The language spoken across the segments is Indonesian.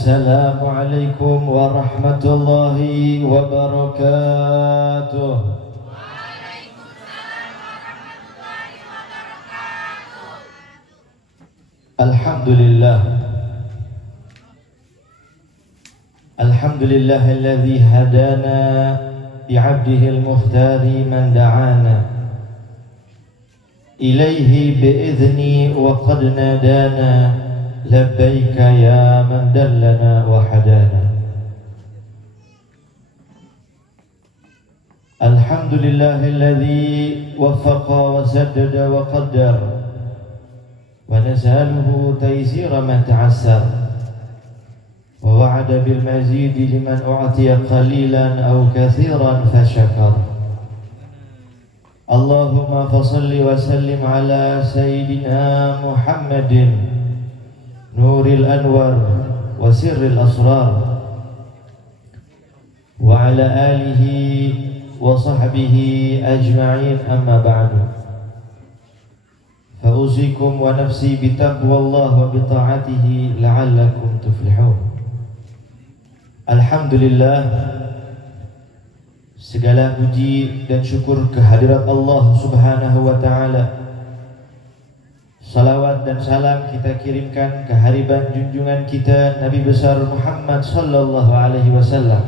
Assalamualaikum warahmatullahi wabarakatuh. Alhamdulillah. Alhamdulillahilladzi hadana bi'abdihil mukhtari man da'ana ilaihi bi'izni wa qad nadana labbaika ya man dallana wa hadana. Alhamdulillahilladzi waffaqa wa saddada wa qaddar wa nasaluhu taysira ma ta'assar wa wa'ada bil mazid liman u'tiya qalilan aw kathiran fashakar. Allahumma fasalli wa sallim ala sayyidina Muhammadin nuril anwar wa sirril asrar wa ala alihi wa sahbihi ajma'in, amma ba'du. Fauzikum wa nafsi bitaqwallah wa bita'atihi la'allakum tuflihun. Alhamdulillah, segala puji dan syukur kehadirat Allah Subhanahu wa ta'ala. Salawat dan salam kita kirimkan ke hariban junjungan kita Nabi besar Muhammad sallallahu alaihi wasallam.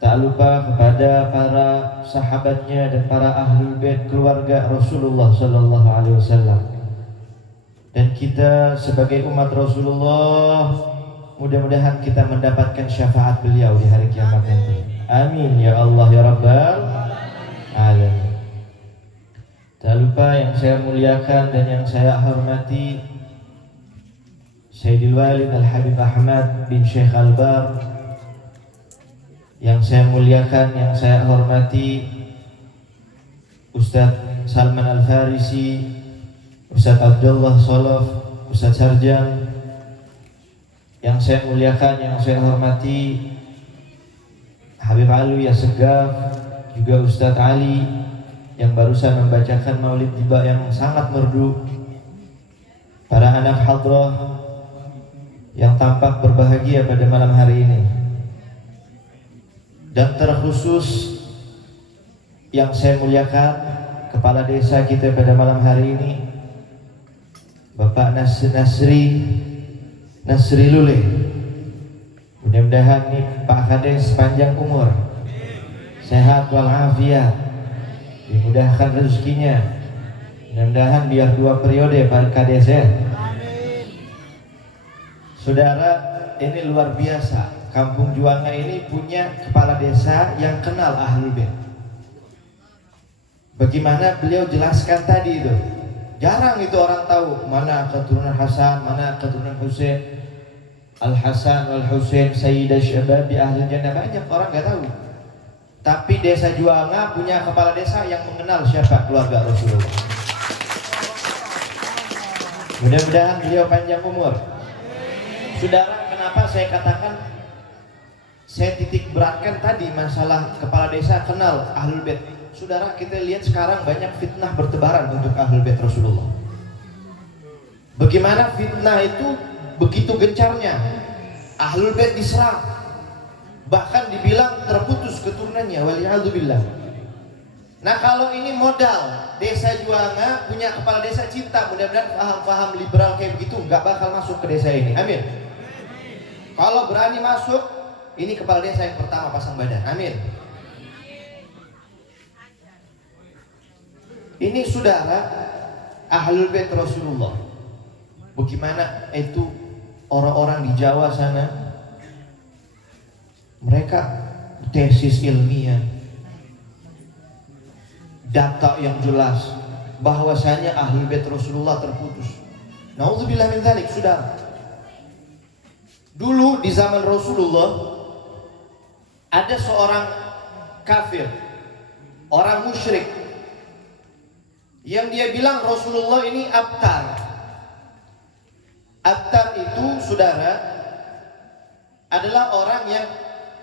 Tak lupa kepada para sahabatnya dan para ahlul bait keluarga Rasulullah sallallahu alaihi wasallam. Dan kita sebagai umat Rasulullah, mudah-mudahan kita mendapatkan syafaat beliau di hari kiamat nanti. Amin ya Allah ya Rabbal alamin. Tak lupa yang saya muliakan dan yang saya hormati Sayyidil Walid Al-Habib Ahmad bin Syekh Al-Bar. Yang saya muliakan, yang saya hormati Ustadz Salman Al-Farisi, Ustadz Abdullah Solof, Ustadz Sarjan. Yang saya muliakan, yang saya hormati Habib Alwi Assegaf, juga Ustadz Ali yang barusan membacakan maulid tiba yang sangat merdu. Para anak hadrah yang tampak berbahagia pada malam hari ini. Dan terkhusus yang saya muliakan kepala desa kita pada malam hari ini, Bapak Nasri Lule. Mudah-mudahan nih Pak Kades panjang umur, sehat walafiat, dimudahkan rezekinya. Mudah-mudahan biar 2 periode Pak Kades ya. Saudara, ini luar biasa. Kampung Juanga ini punya kepala desa yang kenal ahlul bait. Bagaimana beliau jelaskan tadi itu, jarang itu orang tahu mana keturunan Hasan, mana keturunan Husain. Al Hasan wal Husain sayyidah syabab di ahli jannah, banyak orang nggak tahu. Tapi desa Juanga punya kepala desa yang mengenal siapa keluarga Rasulullah. Mudah-mudahan beliau panjang umur. Saudara, kenapa saya katakan, saya titik beratkan tadi masalah kepala desa kenal ahlul bait. Saudara, kita lihat sekarang banyak fitnah bertebaran untuk ahlul bait Rasulullah. Bagaimana fitnah itu begitu gencarnya, ahlul bait diserang, bahkan dibilang terputus keturunannya, waliyadzubillah. Nah, kalau ini modal desa Juanga punya kepala desa cinta, mudah-mudahan paham-paham liberal kayak begitu nggak bakal masuk ke desa ini. Amin. Kalau berani masuk, ini kepala desa yang pertama pasang badan. Amin. Ini saudara ahlul bait Rasulullah. Bagaimana itu orang-orang di Jawa sana, mereka tesis ilmiah, data yang jelas bahwasanya ahlul bait Rasulullah terputus. Nauzubillah min dzalik, saudara. Dulu di zaman Rasulullah ada seorang kafir, orang musyrik, yang dia bilang Rasulullah ini abtar. Abtar itu, saudara, adalah orang yang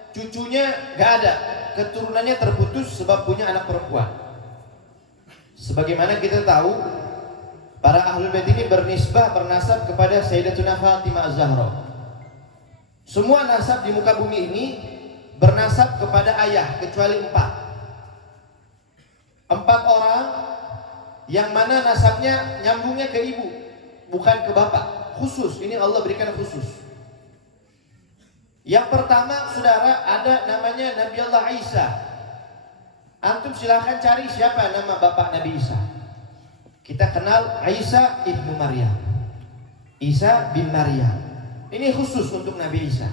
cucunya gak ada, keturunannya terputus sebab punya anak perempuan. Sebagaimana kita tahu, para ahlul bait ini bernisbah, bernasab kepada Sayyidatuna Fatimah Az-Zahra. Semua nasab di muka bumi ini bernasab kepada ayah kecuali 4 orang yang mana nasabnya nyambungnya ke ibu, bukan ke bapak. Khusus, ini Allah berikan khusus. Yang pertama, saudara, ada namanya Nabi Allah Isa. Antum silahkan cari siapa nama bapak Nabi Isa. Kita kenal Isa ibnu Maryam, Isa bin Maryam. Ini khusus untuk Nabi Isa.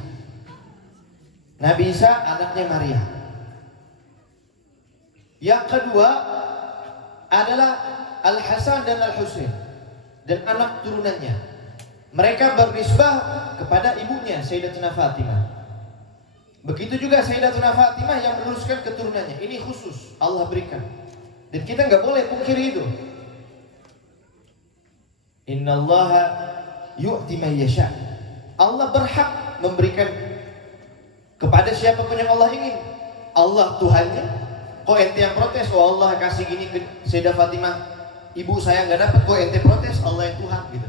Nabi Isa anaknya Maryam. Yang kedua adalah Al-Hasan dan Al-Husain dan anak turunannya. Mereka bernisbah kepada ibunya Sayyidatuna Fatimah. Begitu juga Sayyidatuna Fatimah yang meneruskan keturunannya. Ini khusus Allah berikan. Dan kita nggak boleh pungkiri itu. Innallaha yu'ti man yasha. Allah berhak memberikan kepada siapapun yang Allah ingin. Allah Tuhannya. Kok ente yang protes? Oh Allah kasih gini ke Sayyidah Fatimah, ibu saya nggak dapat. Kok ente protes? Allah yang Tuhan gitu.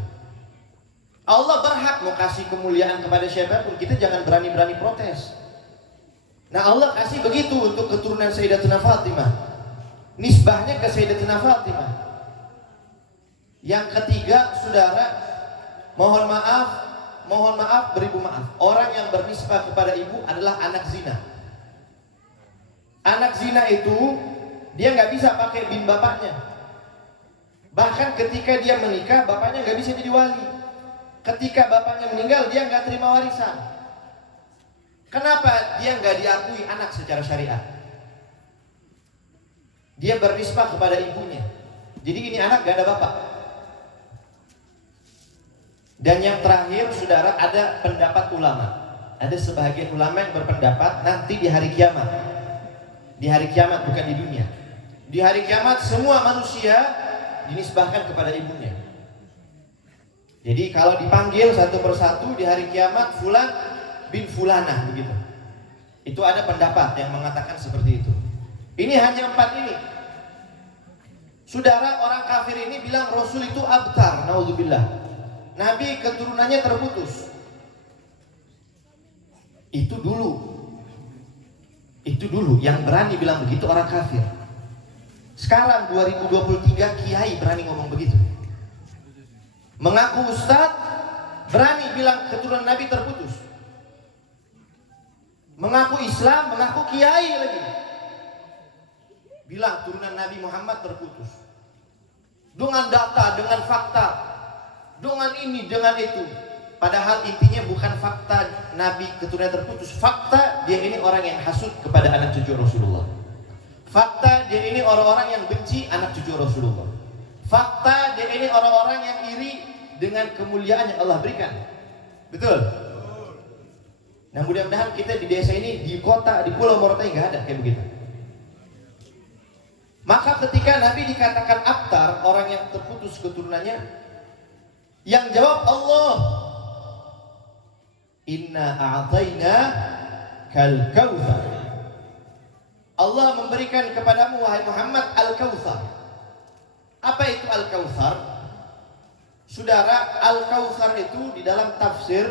Allah berhak mau kasih kemuliaan kepada siapapun. Kita jangan berani-berani protes. Nah Allah kasih begitu untuk keturunan Sayyidatuna Fatimah. Nisbahnya ke Sayyidatuna Fatimah. Yang ketiga, saudara, mohon maaf beribu maaf. Orang yang bernisbah kepada ibu adalah anak zina. Anak zina itu dia nggak bisa pakai bin bapaknya. Bahkan ketika dia menikah, bapaknya nggak bisa jadi wali. Ketika bapaknya meninggal, dia nggak terima warisan. Kenapa dia nggak diakui anak secara syariat? Dia bernisbah kepada ibunya. Jadi ini anak nggak ada bapak. Dan yang terakhir, saudara, ada pendapat ulama. Ada sebagian ulama yang berpendapat nanti di hari kiamat. Di hari kiamat, bukan di dunia. Di hari kiamat semua manusia dinisbahkan kepada ibunya. Jadi kalau dipanggil satu persatu di hari kiamat, Fulan bin Fulanah begitu. Itu ada pendapat yang mengatakan seperti itu. Ini hanya 4 ini. Saudara, orang kafir ini bilang Rasul itu abtar, naudzubillah. Nabi keturunannya terputus. Itu dulu yang berani bilang begitu orang kafir. Sekarang 2023 kiai berani ngomong begitu. Mengaku ustaz, berani bilang keturunan Nabi terputus. Mengaku Islam, mengaku kiai lagi, bilang turunan Nabi Muhammad terputus. Dengan data, dengan fakta, dengan ini, dengan itu. Padahal intinya bukan fakta Nabi keturunan terputus. Fakta dia ini orang yang hasud kepada anak cucu Rasulullah. Fakta dia ini orang-orang yang benci anak cucu Rasulullah. Fakta dia ini orang-orang yang iri dengan kemuliaan yang Allah berikan. Betul? Nah mudah-mudahan kita di desa ini, di kota, di Pulau Morotai nggak ada kayak begitu. Maka ketika Nabi dikatakan abtar, orang yang terputus keturunannya, yang jawab Allah. Inna a'tayna kal kautsar. Allah memberikan kepadamu wahai Muhammad al-kautsar. Apa itu al-kautsar? Saudara, al-kautsar itu di dalam tafsir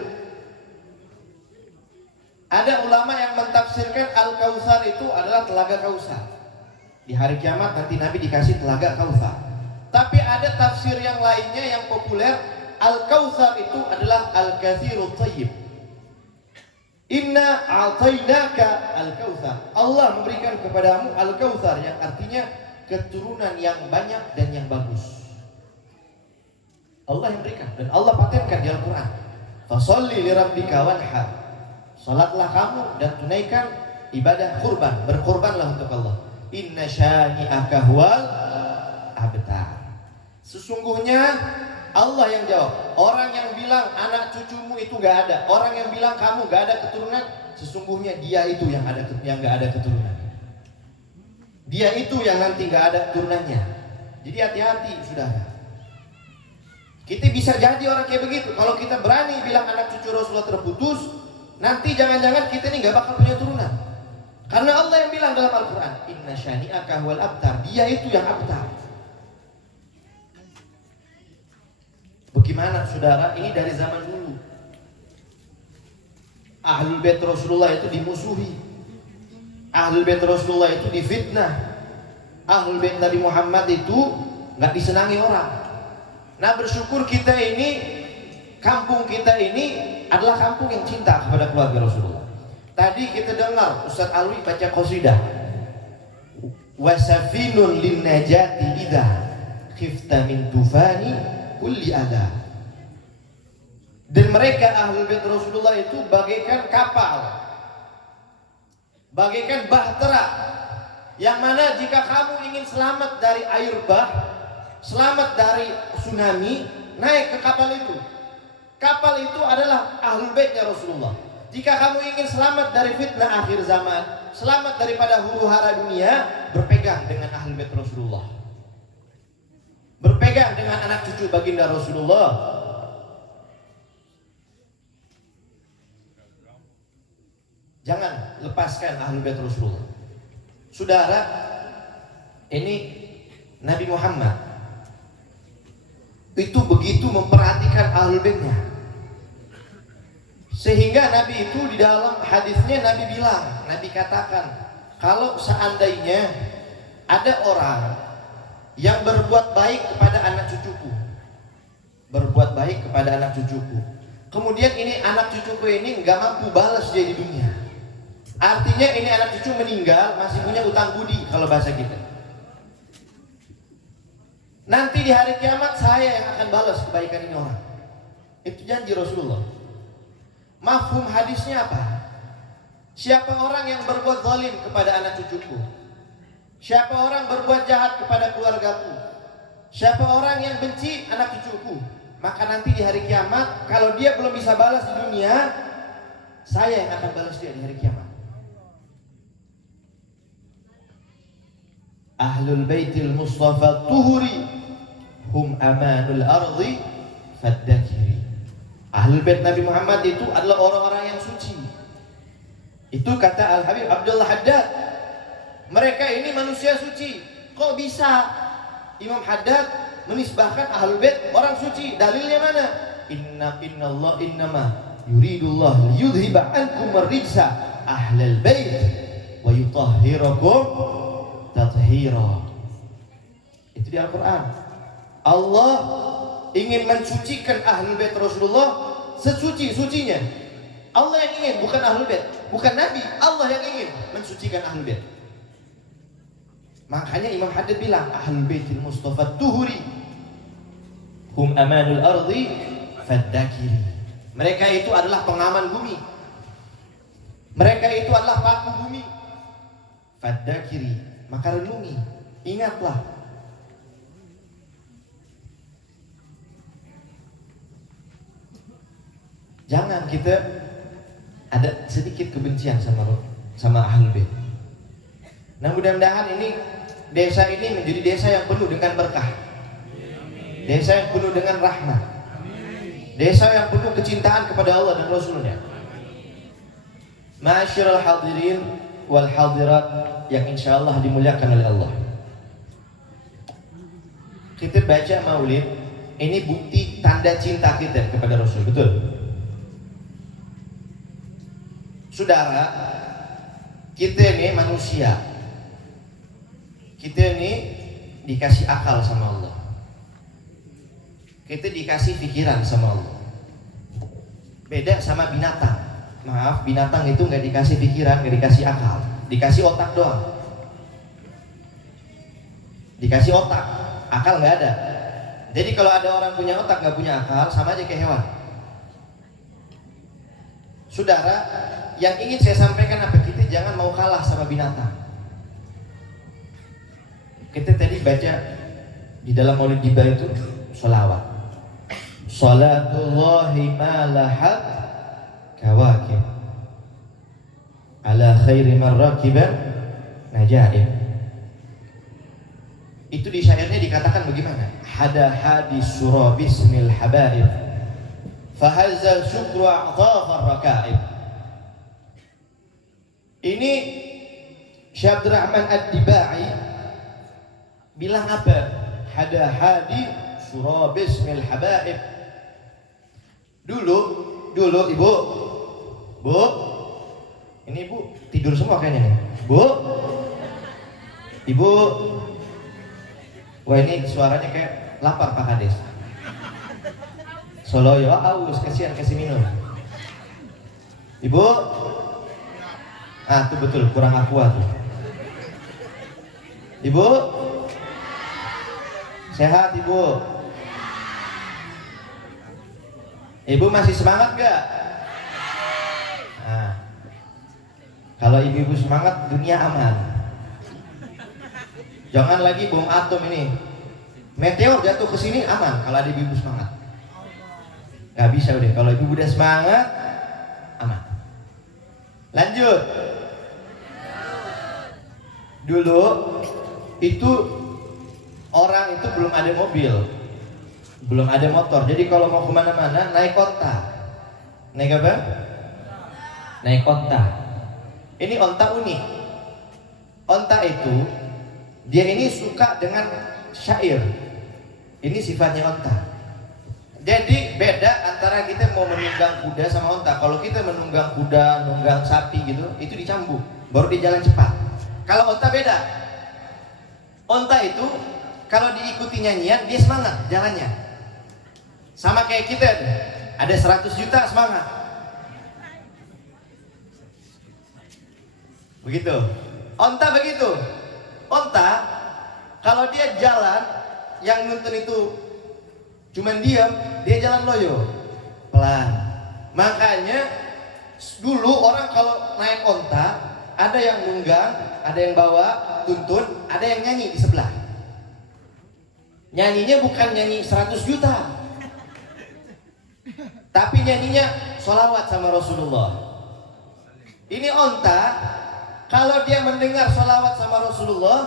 ada ulama yang mentafsirkan al-kautsar itu adalah telaga Kautsar. Di hari kiamat nanti Nabi dikasih telaga Kautsar. Tapi ada tafsir yang lainnya yang populer, al-kautsar itu adalah al-katsirut thayyib. Inna a'tainaka al-kautsar. Allah memberikan kepadamu al-kautsar yang artinya keturunan yang banyak dan yang bagus. Allah yang berikan dan Allah patenkan di Al-Qur'an. Fasholli lirabbika wanhar. Salatlah kamu dan tunaikan ibadah kurban, berkurbanlah untuk Allah. Inna syani'aka huwal abtar. Sesungguhnya Allah yang jawab. Orang yang bilang anak cucumu itu gak ada, orang yang bilang kamu gak ada keturunan, sesungguhnya dia itu yang gak ada keturunan. Dia itu yang nanti gak ada keturunannya. Jadi hati-hati saudara. Kita bisa jadi orang kayak begitu. Kalau kita berani bilang anak cucu Rasulullah terputus, nanti jangan-jangan kita ini gak bakal punya turunan. Karena Allah yang bilang dalam Al-Quran, Inna syani'aka huwal abtar. Dia itu yang abtar. Bagaimana saudara? Ini dari zaman dulu. Ahlul Bait Rasulullah itu dimusuhi, Ahlul Bait Rasulullah itu difitnah, Ahlul Bait Nabi Muhammad itu nggak disenangi orang. Nah, bersyukur kita ini, kampung kita ini adalah kampung yang cinta kepada keluarga Rasulullah. Tadi kita dengar Ustaz Alwi baca qasidah, wasafinun lin najati idza khifta min tufani kulli adha. Dan mereka Ahlul Bait Rasulullah itu bagaikan kapal, bagaikan bahtera, yang mana jika kamu ingin selamat dari air bah, selamat dari tsunami, naik ke kapal itu. Kapal itu adalah Ahlul Baitnya Rasulullah. Jika kamu ingin selamat dari fitnah akhir zaman, selamat daripada huru hara dunia, berpegang dengan Ahlul Bait Rasulullah, berpegang dengan anak cucu baginda Rasulullah. Jangan lepaskan Ahlul Bait Rasulullah. Saudara, ini Nabi Muhammad itu begitu memperhatikan Ahlul Baitnya, sehingga Nabi itu di dalam hadisnya Nabi bilang, Nabi katakan, kalau seandainya ada orang yang berbuat baik kepada anak cucuku, berbuat baik kepada anak cucuku, kemudian ini anak cucuku ini nggak mampu balas dia di dunia, artinya ini anak cucu meninggal masih punya utang budi kalau bahasa kita. Nanti di hari kiamat saya yang akan balas kebaikan ini orang. Itu janji Rasulullah. Mafhum hadisnya apa? Siapa orang yang berbuat zalim kepada anak cucuku, siapa orang berbuat jahat kepada keluargaku, siapa orang yang benci anak cucuku, maka nanti di hari kiamat kalau dia belum bisa balas di dunia, saya yang akan balas dia di hari kiamat. Ahlul Baitil Mustafa Tuhuri hum amanul ardi faddakiri. Ahlul Bait Nabi Muhammad itu adalah orang-orang yang suci. Itu kata Al-Habib Abdullah Haddad, mereka ini manusia suci. Kok bisa Imam Haddad menisbahkan Ahlul Bait orang suci? Dalilnya mana? Innallah innama yuridullah liyudhiba ankum ar-rijsa ahlal bait wa yutahhirakum tathira. Itu di Al-Quran. Allah ingin mensucikan Ahlul Bait Rasulullah sesuci-sucinya. Allah yang ingin, bukan Ahlul Bait, bukan Nabi. Allah yang ingin mensucikan Ahlul Bait. Makanya Imam Haddad bilang Ahlul Baitil Mustafa Tuhuri hum amanul ardi faddakiri. Mereka itu adalah pengaman bumi, mereka itu adalah paku bumi. Faddakiri, maka renungi, ingatlah. Jangan kita ada sedikit kebencian sama Ahlul Bait. Nah, mudah-mudahan ini desa ini menjadi desa yang penuh dengan berkah, desa yang penuh dengan rahmat, desa yang penuh kecintaan kepada Allah dan Rasulnya. Ma'asyiral hadirin wal hadirat yang insyaallah dimuliakan oleh Allah. Kita baca maulid, ini bukti tanda cinta kita kepada Rasul, betul? Saudara, kita ini manusia, kita ini dikasih akal sama Allah, kita dikasih pikiran sama Allah. Beda sama binatang. Maaf, binatang itu nggak dikasih pikiran, nggak dikasih akal, dikasih otak doang. Dikasih otak, akal nggak ada. Jadi kalau ada orang punya otak nggak punya akal, sama aja kayak hewan. Saudara, yang ingin saya sampaikan apa? Kita jangan mau kalah sama binatang. Kita tadi baca di dalam Maulid Diba itu sholawat. Salatullahi ma lahat kawakib ala khairi marrakiban najaib. Itu di syairnya dikatakan bagaimana? Hada hadis surah bismil habaib fahazal syukru a'tafar rakaib. Ini Syekh Abdul Rahman Ad-Dibai bilang apa? Hada hadi surah bismil habaib. Dulu ibu Bu, ini ibu tidur semua kayaknya nih. Bu, ibu, wah ini suaranya kayak lapar Pak Kades. Solo yo aus, kasihan kasih minum. Ibu, tuh betul kurang aqua tuh. Ibu, sehat ibu. Ibu masih semangat gak? Nah, kalau ibu-ibu semangat, dunia aman. Jangan lagi bom atom ini. Meteor jatuh ke sini aman kalau ada ibu-ibu semangat. Gak bisa udah, kalau ibu udah semangat, aman. Lanjut. Dulu itu orang itu belum ada mobil, belum ada motor. Jadi kalau mau kemana-mana naik onta. Naik apa? Naik onta. Ini onta unik. Onta itu dia ini suka dengan syair. Ini sifatnya onta. Jadi beda antara kita mau menunggang kuda sama onta. Kalau kita menunggang kuda, nunggang sapi gitu, itu dicambuk, baru dia jalan cepat. Kalau onta beda. Onta itu kalau diikuti nyanyian dia semangat jalannya. Sama kayak kita, ada 100 juta semangat. Begitu. Onta begitu. Onta kalau dia jalan, yang nuntun itu cuman diam, dia jalan loyo, pelan. Makanya dulu orang kalau naik onta, ada yang nunggang, ada yang bawa tuntun, ada yang nyanyi di sebelah. Nyanyinya bukan nyanyi 100 juta, tapi nyanyinya sholawat sama Rasulullah. Ini onta, kalau dia mendengar sholawat sama Rasulullah,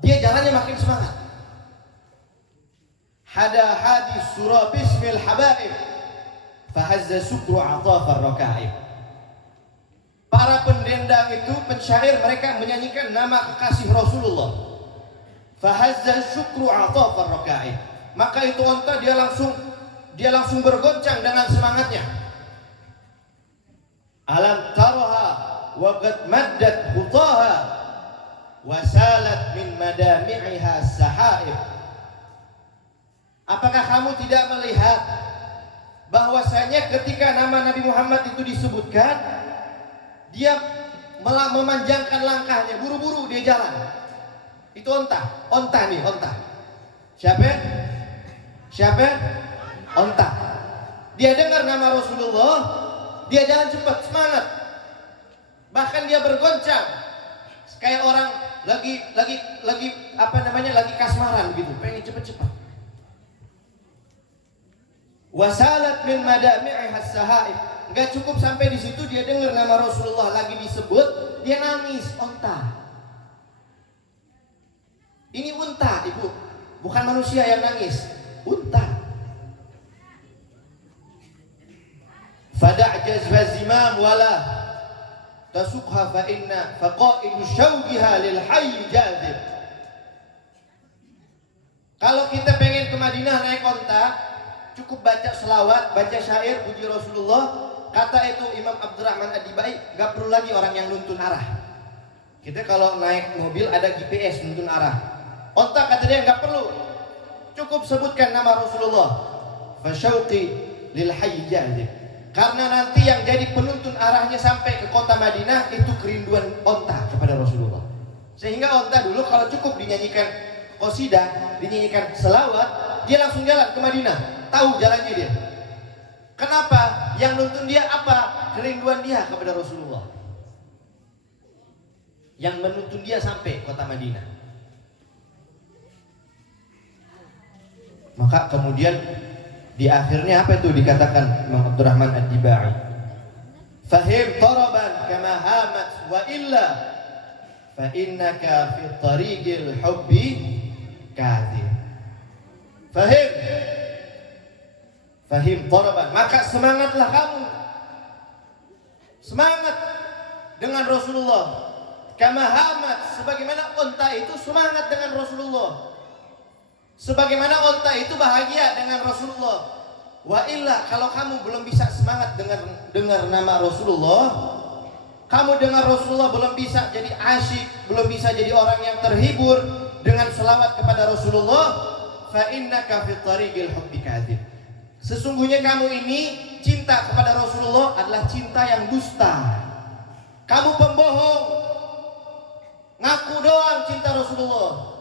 dia jalannya makin semangat. Hada hadis surah bismil habaib, fahazza syukru atafar rakaib. Para pendendang itu, pensyair, mereka menyanyikan nama kekasih Rasulullah. Fahazza syukru atafar rakaib. Maka itu onta dia langsung bergoncang dengan semangatnya. Alam taraha wa qad maddat khutaha wa salat min madami'iha sahaib. Apakah kamu tidak melihat bahwasanya ketika nama Nabi Muhammad itu disebutkan, dia memanjangkan langkahnya, buru-buru dia jalan. Itu onta nih, onta. Siapa? Onta. Dia dengar nama Rasulullah, dia jalan cepat, semangat. Bahkan dia bergoncang, kayak orang lagi lagi kasmaran gitu, pengen cepat-cepat. Wasalat min madami'iha sahaib. Enggak cukup sampai di situ, dia dengar nama Rasulullah lagi disebut, dia nangis. Onta. Ini unta, ibu, bukan manusia yang nangis, unta. Fada'jaz wa zimam wala tasukha fa inna faqaidu syawqiha lil hayy jazib. Kalau kita pengen ke Madinah naik onta, cukup baca selawat, baca syair, puji Rasulullah. Kata itu Imam Abdurrahman Ad-Dibai, gak perlu lagi orang yang nuntun arah. Kita kalau naik mobil ada GPS nuntun arah. Onta kata dia gak perlu, cukup sebutkan nama Rasulullah. Fasyauqi lil hayy jazib. Karena nanti yang jadi penuntun arahnya sampai ke kota Madinah itu kerinduan onta kepada Rasulullah. Sehingga onta dulu kalau cukup dinyanyikan qasidah, dinyanyikan selawat, dia langsung jalan ke Madinah. Tahu jalannya dia. Kenapa? Yang nuntun dia apa? Kerinduan dia kepada Rasulullah. Yang menuntun dia sampai kota Madinah. Maka kemudian di akhirnya apa itu dikatakan Imam Abdurrahman Ad-Dibai? Fahim taraban kama hamat wa illa fa innaka fi tariqil hubbi kadhib. Fahim taraban, maka semangatlah kamu. Semangat dengan Rasulullah. Kama hamat, sebagaimana onta itu semangat dengan Rasulullah. Sebagaimana onta itu bahagia dengan Rasulullah. Wa illa, kalau kamu belum bisa semangat dengar nama Rasulullah, kamu dengar Rasulullah belum bisa jadi asyik, belum bisa jadi orang yang terhibur dengan selawat kepada Rasulullah, fa innaka fi tariqil hubbi kadzib. Sesungguhnya kamu ini cinta kepada Rasulullah adalah cinta yang dusta. Kamu pembohong, ngaku doang cinta Rasulullah.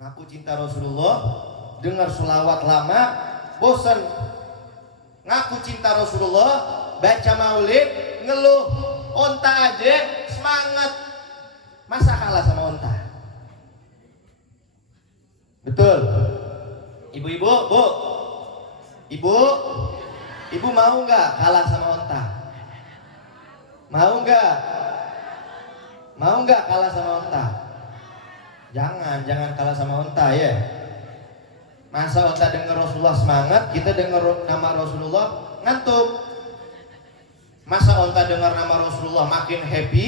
Ngaku cinta Rasulullah, dengar selawat lama, bosan. Ngaku cinta Rasulullah, baca maulid, ngeluh, onta aja, semangat. Masa kalah sama onta? Betul. Ibu-ibu, bu, ibu mau nggak kalah sama onta? Mau nggak kalah sama onta? Jangan kalah sama onta ya. Masa onta dengar Rasulullah semangat, kita dengar nama Rasulullah ngantuk. Masa onta dengar nama Rasulullah makin happy,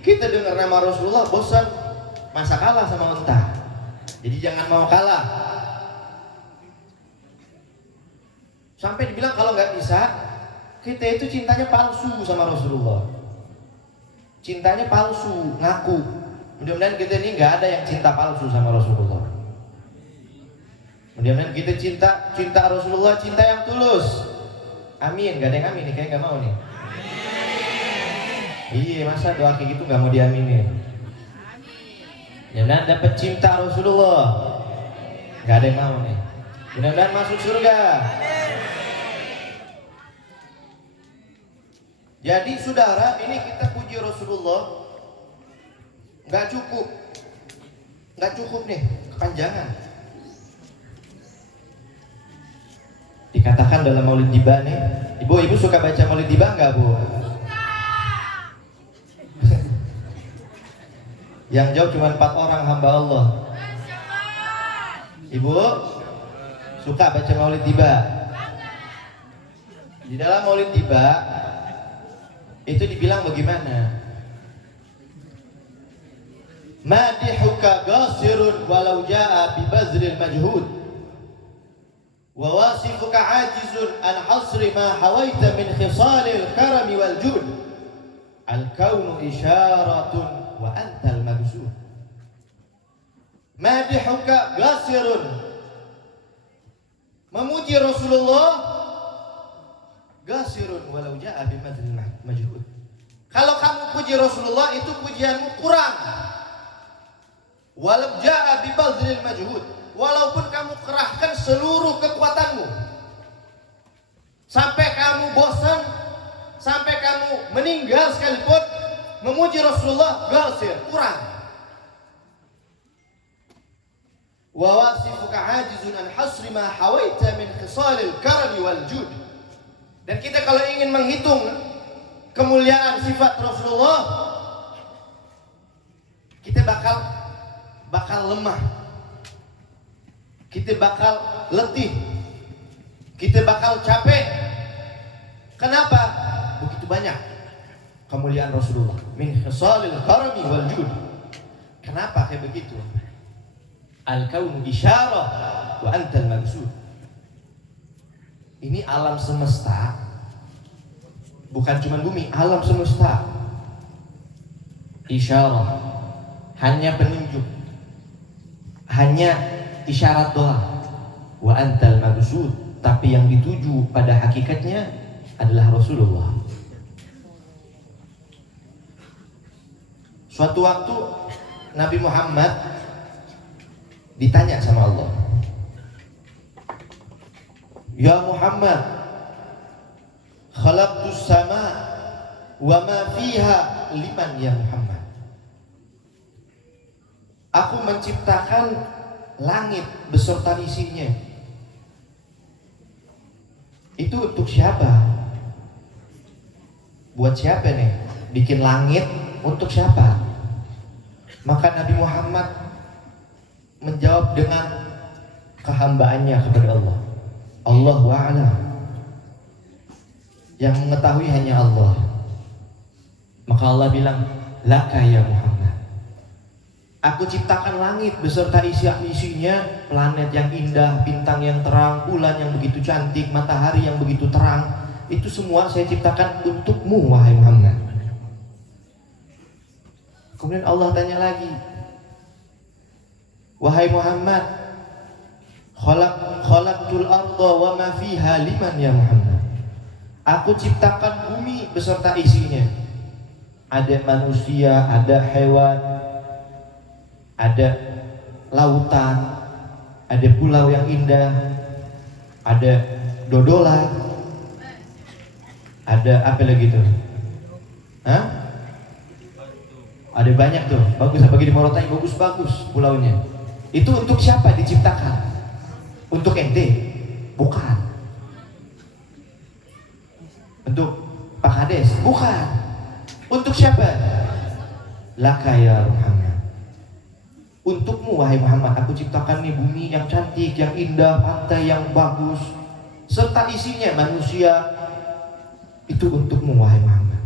kita dengar nama Rasulullah bosan. Masa kalah sama onta? Jadi jangan mau kalah. Sampai dibilang kalau nggak bisa, kita itu cintanya palsu sama Rasulullah. Cintanya palsu, ngaku. Mudah-mudahan kita ini nggak ada yang cinta palsu sama Rasulullah. Mudah-mudahan kita cinta Rasulullah, cinta yang tulus. Amin. Gak ada yang amin nih, kayak nggak mau nih. Iya, masa doa kayak gitu nggak mau diaminin? Mudah-mudahan dapat cinta Rasulullah. Gak ada yang mau nih. Mudah-mudahan masuk surga. Jadi saudara, ini kita puji Rasulullah. Nggak cukup nih, kepanjangan. Dikatakan dalam Maulid Tiba nih, ibu suka baca Maulid Tiba nggak bu? Suka. Yang jawab cuma 4 orang hamba Allah. Ibu suka baca Maulid Tiba? Di dalam Maulid Tiba itu dibilang bagaimana? Madihuka qasirun walau jaa bi bazril majhud wa wasifuka ajizun an hasri ma hawaita min khisalil karami wal jud al kaunu isyaratun wa antal mabsud. Madihuka qasirun, memuji Rasulullah, qasirun walau jaa bi bazril majhud. Kalau kamu puji Rasulullah itu pujianmu kurang. Walau jaa bi bazril majhud, walaupun kamu kerahkan seluruh kekuatanmu, sampai kamu bosan, sampai kamu meninggal sekalipun, memuji Rasulullah qasir, kurang. Wa wasifuka ajizun an hasri ma hawaita min khisalil karami wal jud. Dan kita kalau ingin menghitung kemuliaan sifat Rasulullah, kita bakal lemah, kita bakal letih, kita bakal capek. Kenapa? Begitu banyak kemuliaan Rasulullah, min khisalil karami wal jud. Kenapa kayak begitu? Al-kaunu isyarah wa antal mabsud. Ini alam semesta, bukan cuma bumi, alam semesta isyarah, hanya penunjuk, hanya isyarat doang. Wa antal mabsud, tapi yang dituju pada hakikatnya adalah Rasulullah. Suatu waktu Nabi Muhammad ditanya sama Allah, ya Muhammad, khalaqtus sama wa ma fiha liman ya Muhammad. Aku menciptakan langit beserta isinya. Itu untuk siapa? Buat siapa nih? Bikin langit untuk siapa? Maka Nabi Muhammad menjawab dengan kehambaannya kepada Allah. Allahu a'lam. Yang mengetahui hanya Allah. Maka Allah bilang, laka ya Muhammad. Aku ciptakan langit beserta isinya, planet yang indah, bintang yang terang, bulan yang begitu cantik, matahari yang begitu terang. Itu semua saya ciptakan untukmu, wahai Muhammad. Kemudian Allah tanya lagi, wahai Muhammad, khalaqtul arda wa ma fiha liman ya Muhammad. Aku ciptakan bumi beserta isinya. Ada manusia, ada hewan, ada lautan, ada pulau yang indah, ada dodola, ada apa lagi tuh? Hah? Ada banyak tuh, bagus apa di Morotai, bagus-bagus pulaunya. Itu untuk siapa diciptakan? Untuk ente? Bukan. Untuk Pak Kades? Bukan. Untuk siapa? Laka ya Muhammad. Untukmu wahai Muhammad, aku ciptakan nih bumi yang cantik, yang indah, pantai yang bagus, serta isinya manusia. Itu untukmu wahai Muhammad.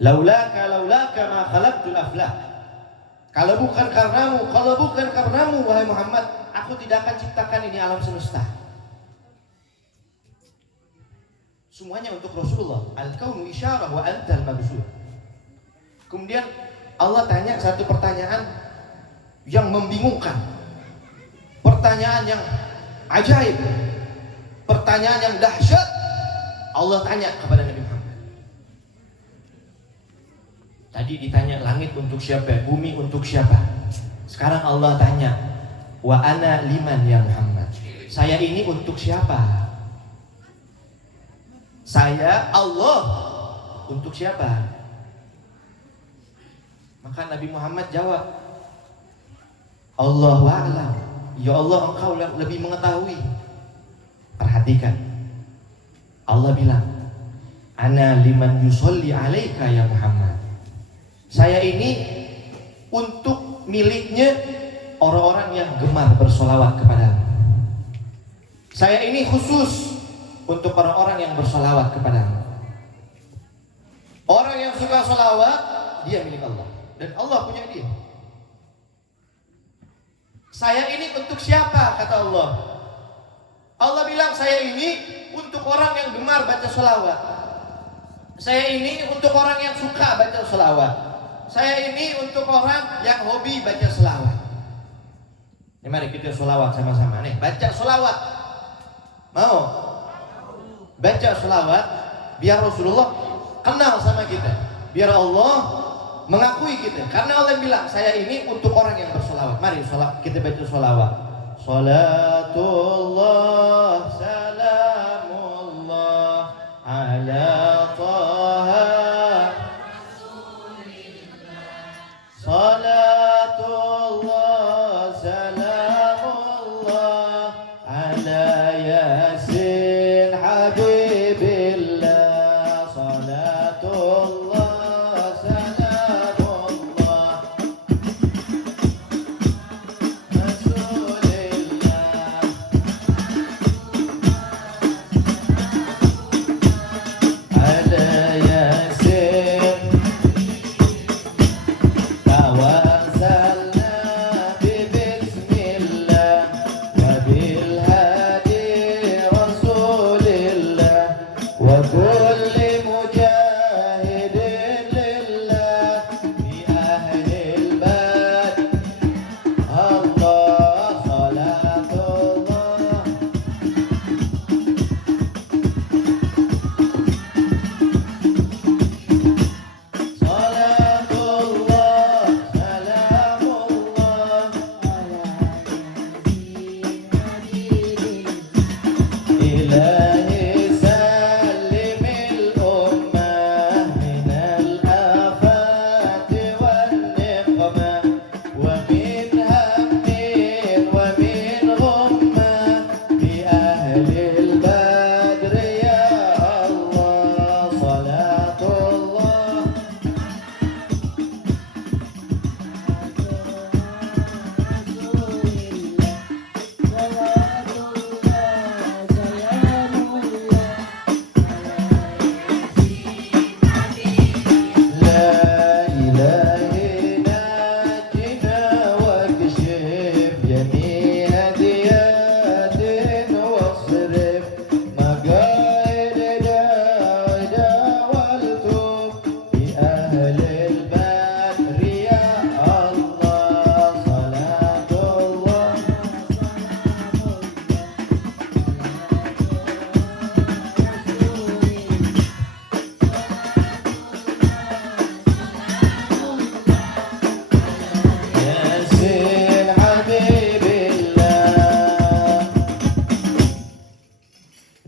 Laulaka ma khalaqtul aflah. Kalau bukan karenamu wahai Muhammad, aku tidak akan ciptakan ini alam semesta. Semuanya untuk Rasulullah. Al-kaunu isyarah wa antal mabsur. Kemudian Allah tanya satu pertanyaan yang membingungkan, pertanyaan yang ajaib, pertanyaan yang dahsyat. Allah tanya kepada Nabi Muhammad. Tadi ditanya langit untuk siapa, bumi untuk siapa. Sekarang Allah tanya, wa ana liman ya Muhammad. Saya ini untuk siapa? Saya Allah untuk siapa? Maka Nabi Muhammad jawab, Allahu a'lam. Ya Allah, engkau lebih mengetahui. Perhatikan, Allah bilang, ana liman yusolli alaika ya Muhammad. Saya ini untuk miliknya orang-orang yang gemar bersolawat kepadamu. Saya ini khusus untuk orang-orang yang bersolawat kepadamu. Orang yang suka solawat, dia milik Allah, dan Allah punya dia. Saya ini untuk siapa? Kata Allah. Allah bilang, saya ini untuk orang yang gemar baca solawat. Saya ini untuk orang yang suka baca solawat. Saya ini untuk orang yang hobi baca solawat. Ini mari kita solawat sama-sama nih. Baca solawat. Mau? Baca solawat biar Rasulullah kenal sama kita, biar Allah mengakui kita. Karena Allah bilang, saya ini untuk orang yang bersolawat. Mari kita baca solawat. Salatullah salamullah ala taha salatullah salamullah ala yasin habibillah salatullah salamullah rasulillah ala yasin tawassalna bibismillah wa bilhadi rasulillah wa kulli mujahidin lillah bi ahlil bad Allah salatullah salatullah salamullah ilahi salimil ummah minal afati wan niqmah wa min hammin wa min ghummah bi ahlil badr ya Allah salatullah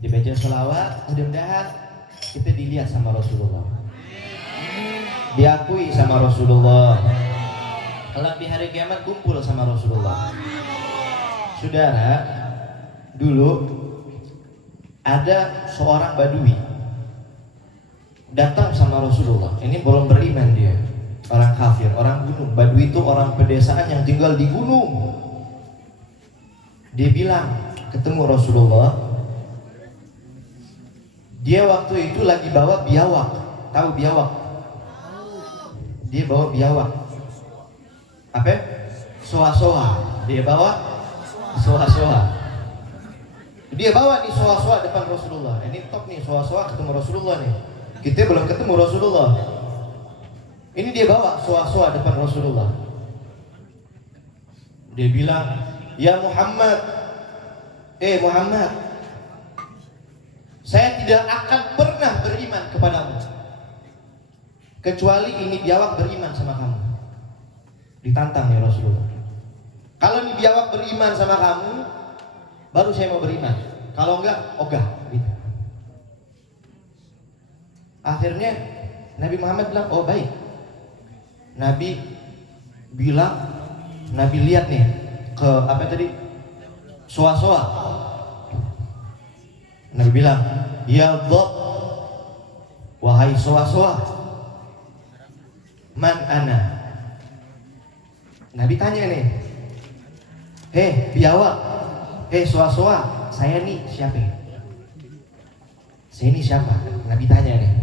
dibaca selawat, mudah-mudahan kita dilihat sama Rasulullah, diakui sama Rasulullah, kelak di hari kiamat kumpul sama Rasulullah. Saudara, dulu ada seorang badui datang sama Rasulullah. Ini belum beriman dia, orang kafir, orang gunung. Badui itu orang pedesaan yang tinggal di gunung. Dia bilang, ketemu Rasulullah, dia waktu itu lagi bawa biawak. Tahu biawak? Dia bawa biawak. Apa? Soa-soa. Dia bawa soa-soa. Dia bawa nih soa-soa depan Rasulullah. Ini top nih, soa-soa ketemu Rasulullah nih. Kita belum ketemu Rasulullah. Ini dia bawa soa-soa depan Rasulullah. Dia bilang, "Ya Muhammad, Muhammad, saya tidak akan pernah beriman kepadamu kecuali ini biawak beriman sama kamu." Ditantang ya Rasulullah. Kalau ini biawak beriman sama kamu, baru saya mau beriman. Kalau enggak, ogah. Gitu. Akhirnya Nabi Muhammad bilang, oh baik. Nabi bilang, Nabi lihat nih ke apa tadi? Soa-soa. Nabi bilang, ya Dhab, wahai soa-soa, man ana. Nabi tanya nih, biawak, soa-soa, saya nih siapa? Saya ini siapa? Nabi tanya nih.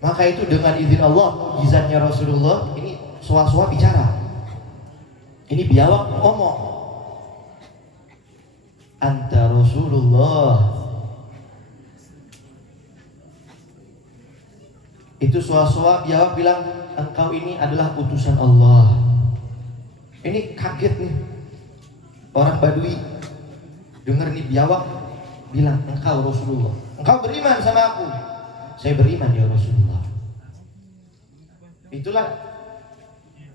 Maka itu dengan izin Allah, mukjizatnya Rasulullah, ini soa-soa bicara. Ini biawak ngomong. Anta Rasulullah. Itu soa-soa biawak bilang, engkau ini adalah utusan Allah. Ini kaget nih. Orang Badui dengar nih biawak bilang, engkau Rasulullah. Engkau beriman sama aku. Saya beriman ya Rasulullah. Itulah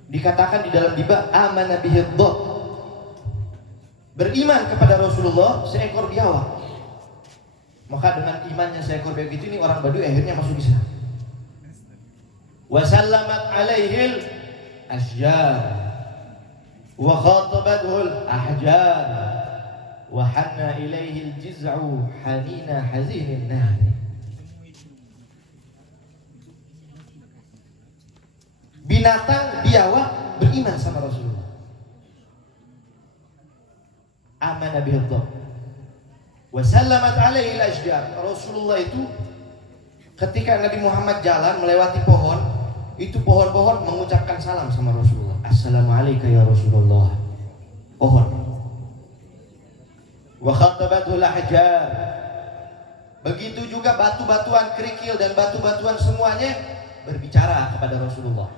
dikatakan di dalam diba, amana bihi dhab. Beriman kepada Rasulullah seekor biawak. Maka dengan imannya seekor biawak itu, ini orang Badui akhirnya masuk Islam. Wa sallamat alaihil asjar wa khatabathul ahjar wa hanna ilaihil jiz'u hanina hazinin nahr. Binatang biawak beriman sama Rasulullah. Amana bihi dhab wa sallamat alaihil asjar. Rasulullah itu ketika Nabi Muhammad jalan melewati pohon, itu pohon-pohon mengucapkan salam sama Rasulullah. Assalamualaikum ya Rasulullah. Pohon. Wa khatabatul ahjar. Begitu juga batu-batuan kerikil dan batu-batuan semuanya berbicara kepada Rasulullah.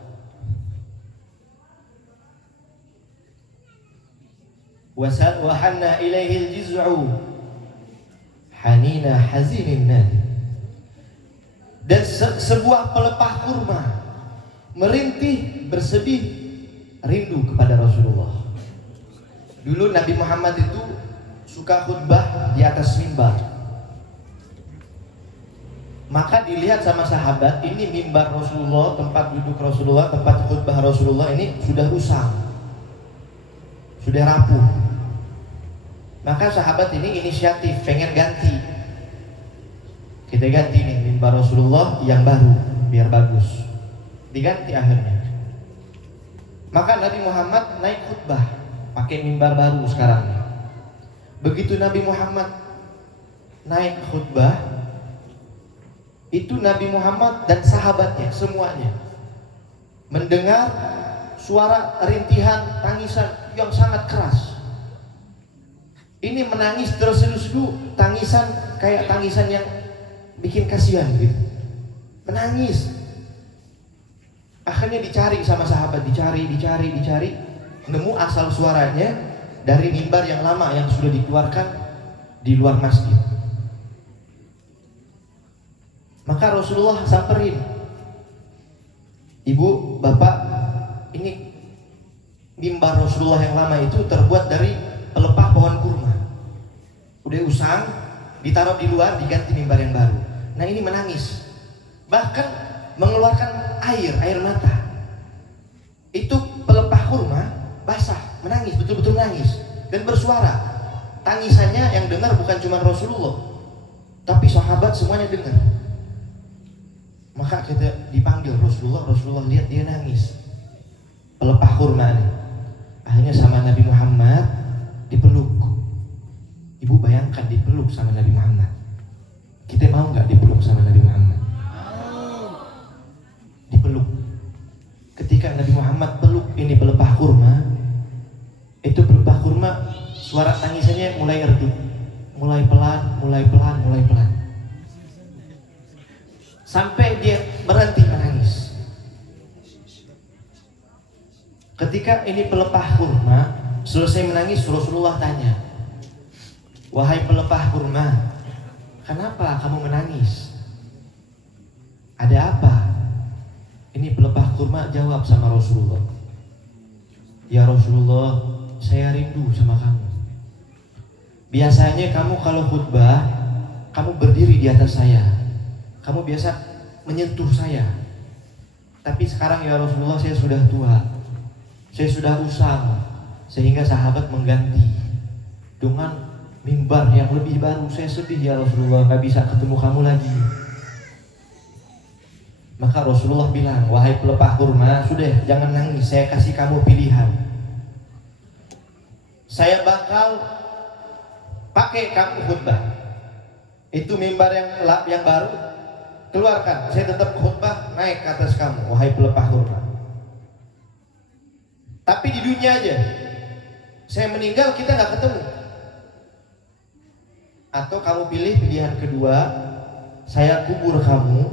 Wa hanna ilaihil jiz'u hanina hazinin nadir. Dan sebuah pelepah kurma merintih bersedih rindu kepada Rasulullah. Dulu Nabi Muhammad itu suka khutbah di atas mimbar. Maka dilihat sama sahabat, ini mimbar Rasulullah, tempat duduk Rasulullah, tempat khutbah Rasulullah ini sudah usang, sudah rapuh. Maka sahabat ini inisiatif pengen ganti. Kita ganti nih mimbar Rasulullah yang baru biar bagus. Diganti akhirnya. Maka Nabi Muhammad naik khutbah pakai mimbar baru sekarang. Begitu Nabi Muhammad naik khutbah, itu Nabi Muhammad dan sahabatnya semuanya mendengar suara rintihan tangisan yang sangat keras. Ini menangis terseduh-seduh, tangisan kayak tangisan yang bikin kasihan gitu. Menangis. Akhirnya dicari sama sahabat, dicari, nemu asal suaranya dari mimbar yang lama yang sudah dikeluarkan di luar masjid. Maka Rasulullah samperin, ibu, bapak, ini mimbar Rasulullah yang lama itu terbuat dari pelepah pohon kurma. Udah usang, ditaruh di luar, diganti mimbar yang baru. Nah ini menangis, bahkan mengeluarkan air mata. Itu pelepah kurma basah, menangis, betul-betul menangis dan bersuara. Tangisannya yang dengar bukan cuma Rasulullah, tapi sahabat semuanya dengar. Maka kita dipanggil Rasulullah lihat dia nangis. Pelepah kurma ini. Akhirnya sama Nabi Muhammad dipeluk. Ibu bayangkan dipeluk sama Nabi Muhammad. Kita mau nggak dipeluk sama Nabi Muhammad? Dipeluk. Ketika Nabi Muhammad peluk ini pelepah kurma, itu pelepah kurma suara tangisannya mulai redup, mulai pelan, sampai dia berhenti menangis. Ketika ini pelepah kurma selesai menangis, Rasulullah tanya, "Wahai pelepah kurma, kenapa kamu menangis? Ada apa?" Ini pelepah kurma jawab sama Rasulullah, "Ya Rasulullah, saya rindu sama kamu. Biasanya kamu kalau khutbah, kamu berdiri di atas saya. Kamu biasa menyentuh saya. Tapi sekarang ya Rasulullah, saya sudah tua. Saya sudah usang, sehingga sahabat mengganti dengan mimbar yang lebih baru. Saya sedih ya Rasulullah, gak bisa ketemu kamu lagi." Maka Rasulullah bilang, "Wahai pelepah kurma, sudah jangan nangis, saya kasih kamu pilihan. Saya bakal pakai kamu khutbah. Itu mimbar yang baru, keluarkan. Saya tetap khutbah naik ke atas kamu, wahai pelepah kurma. Tapi di dunia aja. Saya meninggal, kita gak ketemu. Atau kamu pilih pilihan kedua, saya kubur kamu,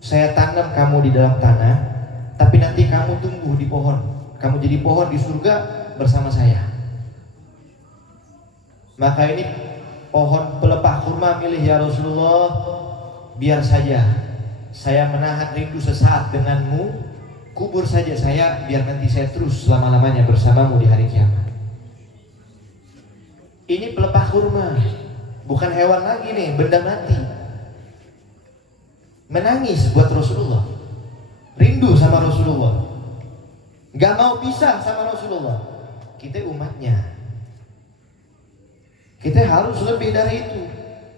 saya tanam kamu di dalam tanah, tapi nanti kamu tumbuh di pohon. Kamu jadi pohon di surga bersama saya." Maka ini pohon pelepah kurma milih, "Ya Rasulullah, biar saja saya menahan rindu sesaat denganmu, kubur saja saya, biar nanti saya terus selama-lamanya bersamamu di hari kiamat." Ini pelepah kurma, bukan hewan lagi nih, benda mati. Menangis buat Rasulullah, rindu sama Rasulullah, gak mau pisah sama Rasulullah. Kita umatnya, kita harus lebih dari itu.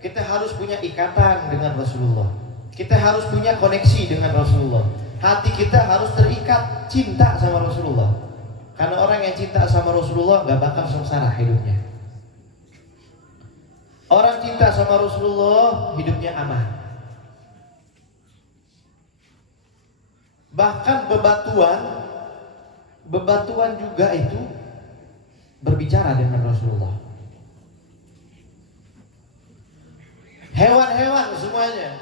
Kita harus punya ikatan dengan Rasulullah. Kita harus punya koneksi dengan Rasulullah. Hati kita harus terikat cinta sama Rasulullah. Karena orang yang cinta sama Rasulullah gak bakal sengsara hidupnya. Orang cinta sama Rasulullah hidupnya aman. Bahkan bebatuan juga itu berbicara dengan Rasulullah. Hewan-hewan semuanya.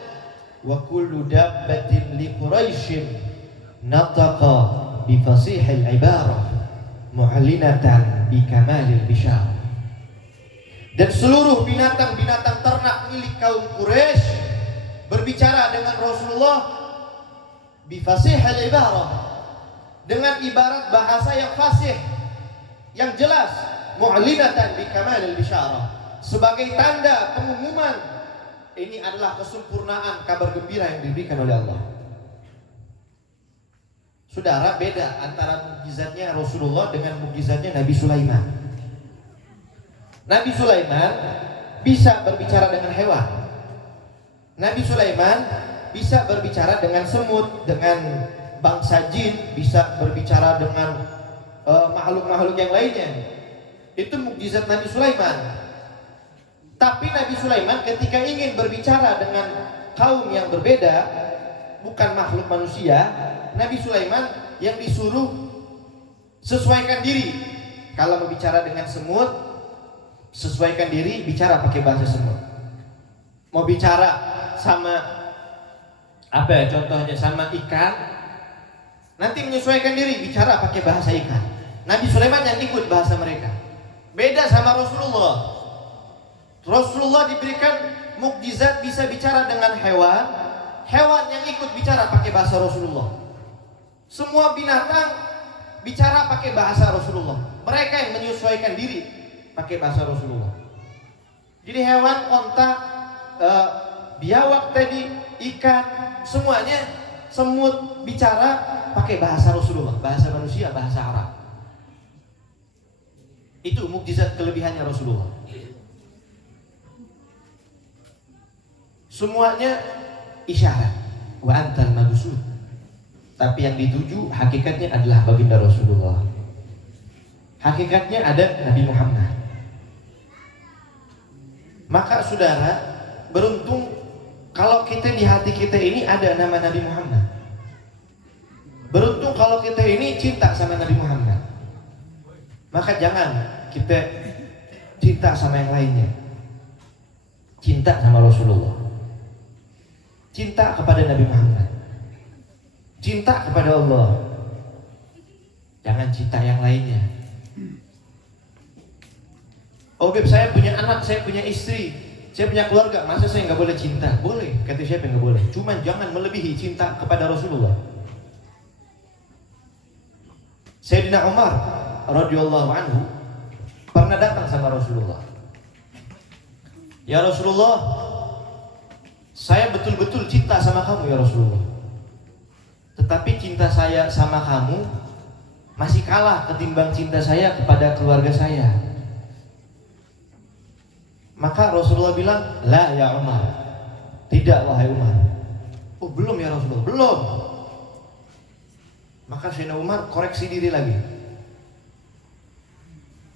Wa kullu dabbatin li Quraisyin nataqa bi fasihil ibarah mu'allinatan bi kamalil bishar. Dan seluruh binatang-binatang ternak milik kaum Quraisy berbicara dengan Rasulullah bi fasihil ibarah, dengan ibarat bahasa yang fasih, yang jelas, mu'allinatan bi kamalil bishar, sebagai tanda pengumuman ini adalah kesempurnaan kabar gembira yang diberikan oleh Allah. Saudara, beda antara mukjizatnya Rasulullah dengan mukjizatnya Nabi Sulaiman. Nabi Sulaiman bisa berbicara dengan hewan. Nabi Sulaiman bisa berbicara dengan semut, dengan bangsa jin, bisa berbicara dengan makhluk-makhluk yang lainnya. Itu mukjizat Nabi Sulaiman. Tapi Nabi Sulaiman ketika ingin berbicara dengan kaum yang berbeda, bukan makhluk manusia, Nabi Sulaiman yang disuruh sesuaikan diri. Kalau berbicara dengan semut, sesuaikan diri, bicara pakai bahasa semut. Mau bicara sama contohnya sama ikan, nanti menyesuaikan diri, bicara pakai bahasa ikan. Nabi Sulaiman yang ikut bahasa mereka. Beda sama Rasulullah. Rasulullah diberikan mukjizat bisa bicara dengan hewan, hewan yang ikut bicara pakai bahasa Rasulullah. Semua binatang bicara pakai bahasa Rasulullah. Mereka yang menyesuaikan diri pakai bahasa Rasulullah. Jadi hewan, onta, biawak tadi, ikan, semuanya, semut bicara pakai bahasa Rasulullah, bahasa manusia, bahasa Arab. Itu mukjizat kelebihannya Rasulullah. Semuanya isyarat. Wa antal mabsud. Tapi yang dituju hakikatnya adalah baginda Rasulullah. Hakikatnya ada Nabi Muhammad. Maka saudara, beruntung kalau kita di hati kita ini ada nama Nabi Muhammad. Beruntung kalau kita ini cinta sama Nabi Muhammad. Maka jangan kita cinta sama yang lainnya. Cinta sama Rasulullah. Cinta kepada Nabi Muhammad. Cinta kepada Allah. Jangan cinta yang lainnya. Oh Beb, saya punya anak, saya punya istri, saya punya keluarga, masa saya nggak boleh cinta? Boleh, kata siapa yang nggak boleh? Cuman jangan melebihi cinta kepada Rasulullah. Sayyidina Umar radhiyallahu anhu pernah datang sama Rasulullah. Ya Rasulullah, saya betul-betul cinta sama kamu ya Rasulullah. Tetapi cinta saya sama kamu masih kalah ketimbang cinta saya kepada keluarga saya. Maka Rasulullah bilang, la ya Umar, tidak wahai Umar. Oh belum ya Rasulullah, belum. Maka Sayyidina Umar koreksi diri lagi.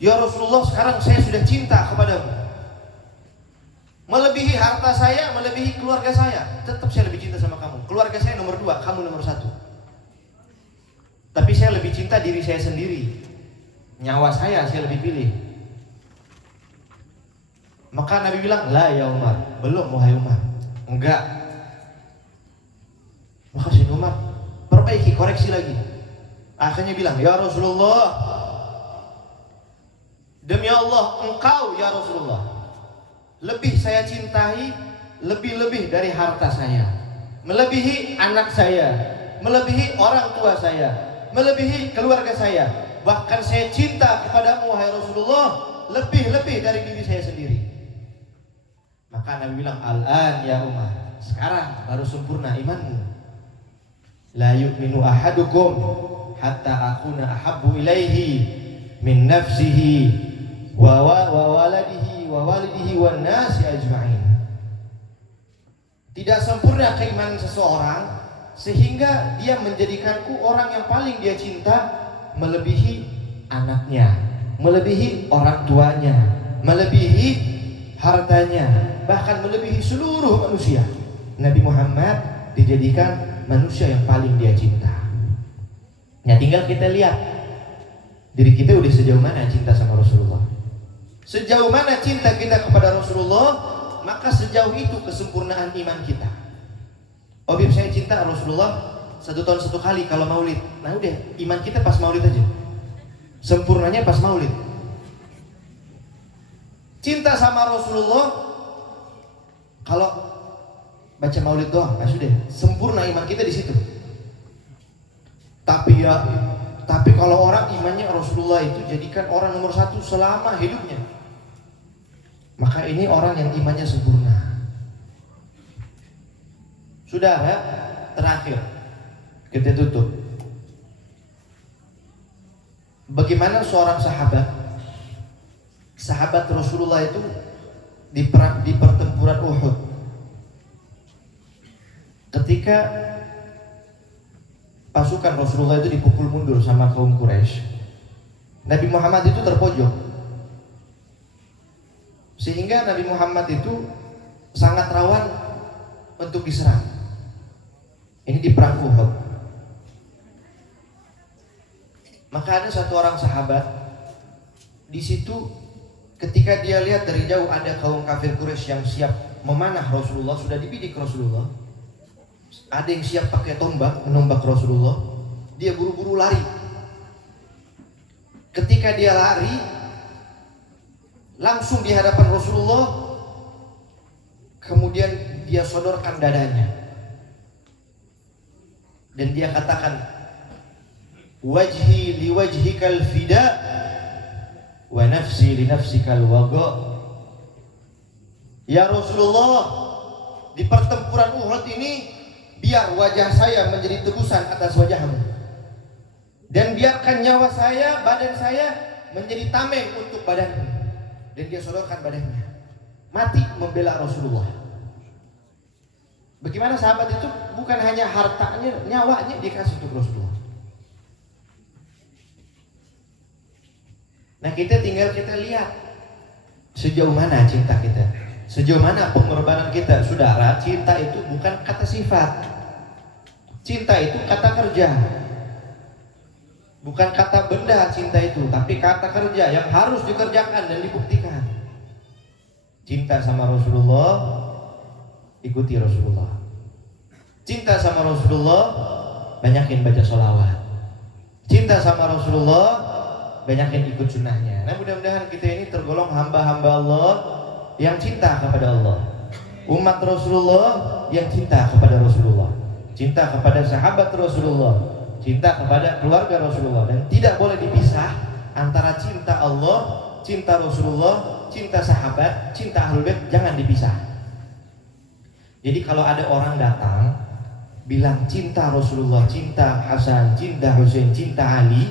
Ya Rasulullah, sekarang saya sudah cinta kepadamu. Melebihi harta saya, melebihi keluarga saya. Tetap saya lebih cinta sama kamu. Keluarga saya nomor 2, kamu nomor 1. Tapi saya lebih cinta diri saya sendiri. Nyawa saya lebih pilih. Maka Nabi bilang, la ya Umar, belum wahai Umar. Enggak. Maka Sayyidina Umar perbaiki, koreksi lagi. Akhirnya bilang, ya Rasulullah, demi Allah engkau ya Rasulullah lebih saya cintai, lebih-lebih dari harta saya, melebihi anak saya, melebihi orang tua saya, melebihi keluarga saya. Bahkan saya cinta kepadamu wahai Rasulullah lebih-lebih dari diri saya sendiri. Maka Nabi bilang, al-an ya Umar, sekarang baru sempurna imanmu. La yu'minu ahadukum hatta akuna ahabbu ilaihi min nafsihi wa waladihi wa walidihi wan nasi ajma'in. Tidak sempurna keimanan seseorang sehingga dia menjadikanku orang yang paling dia cinta melebihi anaknya, melebihi orang tuanya, melebihi hartanya, bahkan melebihi seluruh manusia. Nabi Muhammad dijadikan manusia yang paling dia cinta. Nah tinggal kita lihat diri kita udah sejauh mana cinta sama Rasulullah. Sejauh mana cinta kita kepada Rasulullah, maka sejauh itu kesempurnaan iman kita. Oh Bib, saya cinta Rasulullah 1 tahun 1 kali kalau maulid. Nah udah, iman kita pas maulid aja. Sempurnanya pas maulid. Cinta sama Rasulullah kalau baca maulid doang, nah sudah, sempurna iman kita di situ. Tapi kalau orang imannya Rasulullah itu jadikan orang nomor 1 selama hidupnya, maka ini orang yang imannya sempurna. Saudara, terakhir kita tutup. Bagaimana seorang sahabat Rasulullah itu di pertempuran Uhud, ketika pasukan Rasulullah itu dipukul mundur sama kaum Quraisy, Nabi Muhammad itu terpojok, sehingga Nabi Muhammad itu sangat rawan untuk diserang. Ini di perang Uhud. Maka ada satu orang sahabat di situ, ketika dia lihat dari jauh ada kaum kafir Quraisy yang siap memanah Rasulullah, sudah dibidik Rasulullah. Ada yang siap pakai tombak menombak Rasulullah. Dia buru-buru lari. Ketika dia lari, langsung di hadapan Rasulullah, kemudian dia sodorkan dadanya dan dia katakan, wajhi li wajhikal fida wa nafsi li nafsikal waga. Ya Rasulullah, di pertempuran Uhud ini biar wajah saya menjadi tebusan atas wajahmu, dan biarkan nyawa saya, badan saya menjadi tameng untuk badanmu. Dan dia sodorkan badannya, mati membela Rasulullah. Bagaimana sahabat itu bukan hanya hartanya, nyawanya dikasih untuk Rasulullah. Nah, kita tinggal kita lihat sejauh mana cinta kita, sejauh mana pengorbanan kita. Saudara, cinta itu bukan kata sifat. Cinta itu kata kerja. Bukan kata benda cinta itu, tapi kata kerja yang harus dikerjakan dan dibuktikan. Cinta sama Rasulullah, ikuti Rasulullah. Cinta sama Rasulullah, banyakin baca sholawat. Cinta sama Rasulullah, banyakin ikut sunnahnya. Nah, mudah-mudahan kita ini tergolong hamba-hamba Allah yang cinta kepada Allah, umat Rasulullah yang cinta kepada Rasulullah, cinta kepada sahabat Rasulullah, cinta kepada keluarga Rasulullah. Dan tidak boleh dipisah antara cinta Allah, cinta Rasulullah, cinta sahabat, cinta Ahlul Bait, jangan dipisah. Jadi kalau ada orang datang bilang cinta Rasulullah, cinta Hasan, cinta Husain, cinta Ali,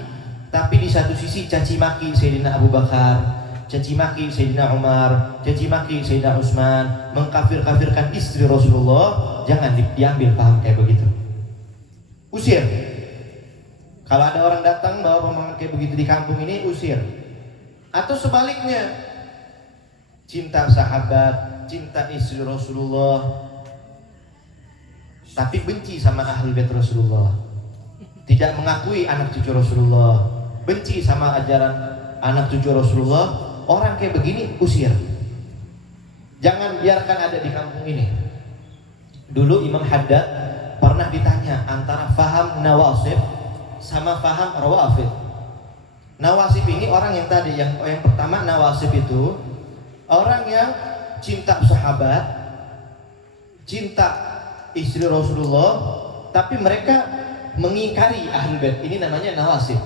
tapi di satu sisi caci maki Sayyidina Abu Bakar, caci maki Sayyidina Umar, caci maki Sayyidina Utsman, mengkafir-kafirkan istri Rasulullah, jangan diambil paham kayak begitu. Usir. Kalau ada orang datang bawa pemahaman kayak begitu di kampung ini, usir. Atau sebaliknya, cinta sahabat, cinta istri Rasulullah, tapi benci sama Ahlul Bait Rasulullah, tidak mengakui anak cucu Rasulullah, benci sama ajaran anak cucu Rasulullah. Orang kayak begini usir. Jangan biarkan ada di kampung ini. Dulu Imam Haddad pernah ditanya antara faham nawasib sama faham rawafid. Nawasib ini orang yang tadi, yang pertama nawasib itu orang yang cinta sahabat, cinta istri Rasulullah, tapi mereka mengingkari Ahlul Bait. Ini namanya nawasib.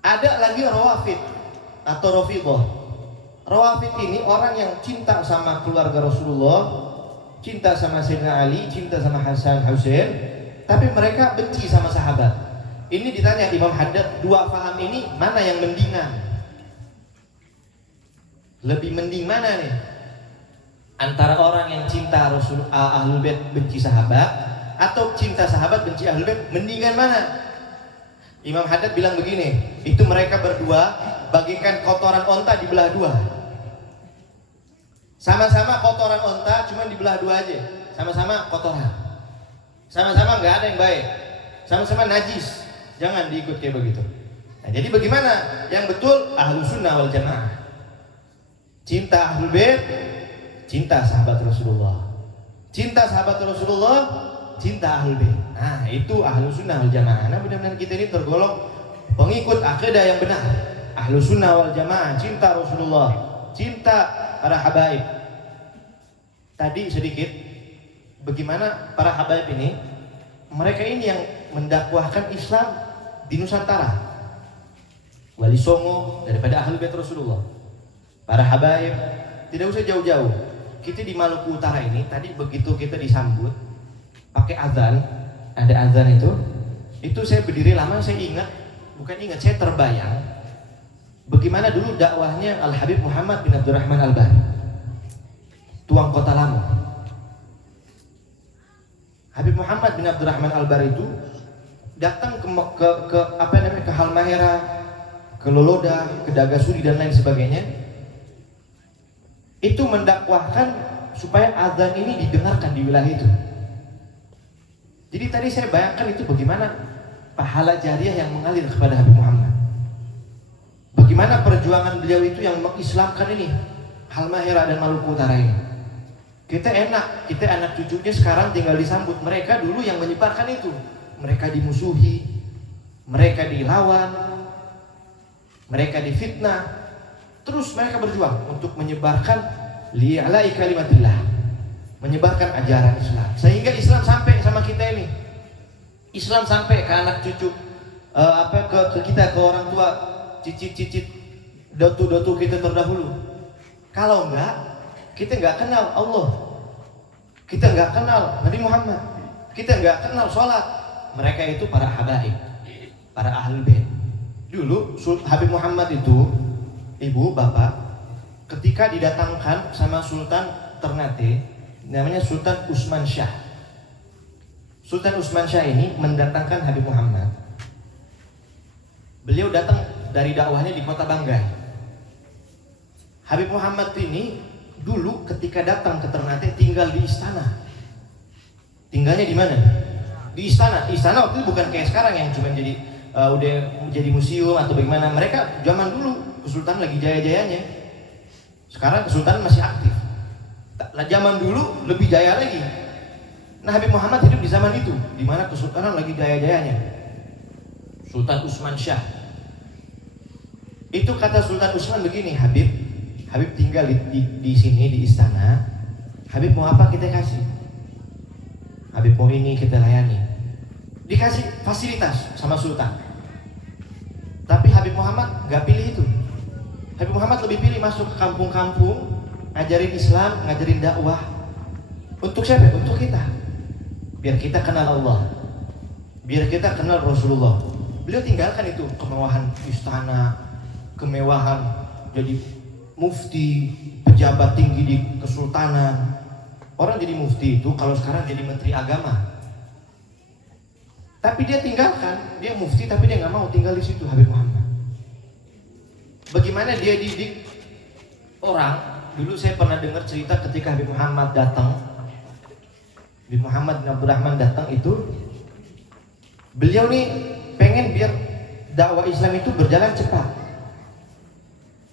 Ada lagi rawafid atau rafidah. Rawafid ini orang yang cinta sama keluarga Rasulullah, cinta sama Sayyidina Ali, cinta sama Hasan, Husain, tapi mereka benci sama sahabat. Ini ditanya Imam Haddad, dua paham ini mana yang mendingan? Lebih mending mana nih? Antara orang yang cinta Rasul, Ahlul Bait benci sahabat, atau cinta sahabat benci Ahlul Bait, mendingan mana? Imam Haddad bilang begini, itu mereka berdua bagikan kotoran onta dibelah dua. Sama-sama kotoran onta, cuma dibelah dua aja. Sama-sama kotoran, sama-sama nggak ada yang baik, sama-sama najis. Jangan diikut kayak begitu. Nah, jadi bagaimana? Yang betul Ahlus Sunnah wal Jamaah, cinta Ahlul Bait, cinta sahabat Rasulullah, cinta sahabat Rasulullah, cinta Ahlul Bait. Nah, itu Ahlus Sunnah wal Jamaah. Nah, mudah-mudahan kita ini tergolong pengikut akidah yang benar. Ahlus Sunnah wal Jamaah, cinta Rasulullah, cinta para habaib. Tadi sedikit bagaimana para habaib ini, mereka ini yang mendakwahkan Islam di Nusantara. Wali Songo daripada Ahlul Bait Rasulullah. Para habaib tidak usah jauh-jauh. Kita di Maluku Utara ini tadi begitu kita disambut pakai azan, ada azan itu saya berdiri lama, saya saya terbayang bagaimana dulu dakwahnya Al Habib Muhammad bin Abdurrahman Al-Bani, tuang Kota Lama. Habib Muhammad bin Abdurrahman Al-Bani itu datang ke Halmahera, ke Loloda, ke Dagasuri dan lain sebagainya. Itu mendakwahkan supaya azan ini didengarkan di wilayah itu. Jadi tadi saya bayangkan itu bagaimana pahala jariah yang mengalir kepada Habib Muhammad. Bagaimana perjuangan beliau itu yang mengislamkan ini Halmahera dan Maluku Utara ini. Kita enak, kita anak cucunya sekarang tinggal disambut. Mereka dulu yang menyebarkan itu. Mereka dimusuhi, mereka dilawan, mereka difitnah. Terus mereka berjuang untuk menyebarkan li'ala'i kalimatillah, menyebarkan ajaran Islam, sehingga Islam sampai sama kita ini. Islam sampai ke anak cucu, ke kita, ke orang tua, cicit-cicit, dotu-dotu kita terdahulu. Kalau enggak, kita enggak kenal Allah, kita enggak kenal Nabi Muhammad, kita enggak kenal sholat. Mereka itu para habaib, para ahlul bait. Dulu Habib Muhammad itu, ibu, bapak, ketika didatangkan sama Sultan Ternate, namanya Sultan Usman Shah. Sultan Usman Shah ini mendatangkan Habib Muhammad. Beliau datang dari dakwahnya di kota Banggai. Habib Muhammad ini dulu ketika datang ke Ternate tinggal di istana. Tinggalnya di mana? Di istana. Istana waktu itu bukan kayak sekarang yang cuma jadi udah jadi museum atau bagaimana. Mereka zaman dulu kesultanan lagi jaya-jayanya. Sekarang kesultanan masih aktif. Zaman dulu lebih jaya lagi. Nah, Habib Muhammad hidup di zaman itu, di mana kesultanan lagi jaya-jayanya. Sultan Usman Shah. Itu kata Sultan Usman begini, Habib tinggal di sini di istana. Habib mau apa kita kasih? Habib mau ini kita layani. Dikasih fasilitas sama Sultan. Tapi Habib Muhammad gak pilih itu. Habib Muhammad lebih pilih masuk ke kampung-kampung, ngajarin Islam, ngajarin dakwah. Untuk siapa? Untuk kita. Biar kita kenal Allah, biar kita kenal Rasulullah. Beliau tinggalkan itu kemewahan istana, kemewahan jadi mufti, pejabat tinggi di kesultanan. Orang jadi mufti itu kalau sekarang jadi menteri agama. Tapi dia tinggalkan, dia mufti tapi dia nggak mau tinggal di situ. Habib Muhammad. Bagaimana dia didik orang? Dulu saya pernah dengar cerita ketika Habib Muhammad datang. Habib Muhammad bin Abdurrahman datang itu, beliau nih pengen biar dakwah Islam itu berjalan cepat.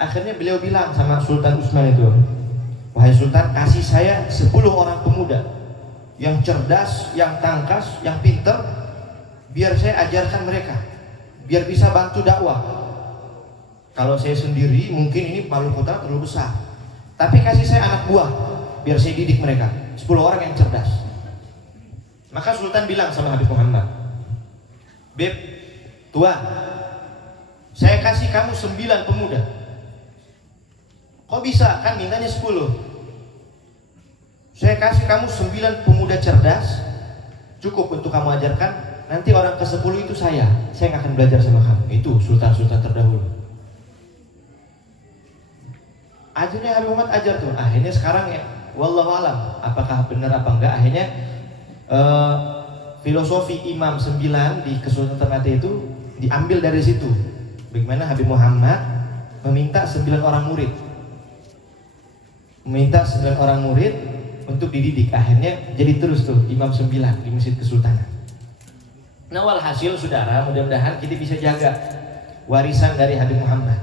Akhirnya beliau bilang sama Sultan Usman itu, wahai Sultan, kasih saya 10 orang pemuda yang cerdas, yang tangkas, yang pinter, biar saya ajarkan mereka, biar bisa bantu dakwah. Kalau saya sendiri mungkin ini Maluku Utara terlalu besar, tapi kasih saya anak buah, biar saya didik mereka, 10 orang yang cerdas. Maka Sultan bilang sama Habib Muhammad, Beb, Tuan, saya kasih kamu 9 pemuda. Kok bisa? Kan mintanya 10. Saya kasih kamu 9 pemuda cerdas, cukup untuk kamu ajarkan. Nanti orang ke-10 itu saya nggak akan belajar sama kamu. Itu sultan-sultan terdahulu. Akhirnya Habib Muhammad ajar tuh. Akhirnya sekarang ya, wallahu alam, apakah benar apa enggak? Akhirnya filosofi Imam 9 di Kesultanan Ternate itu diambil dari situ. Bagaimana Habib Muhammad meminta 9 orang murid, untuk dididik. Akhirnya jadi terus tuh Imam 9 di Masjid Kesultanan. Nah, walhasil saudara, mudah-mudahan kita bisa jaga warisan dari Habib Muhammad.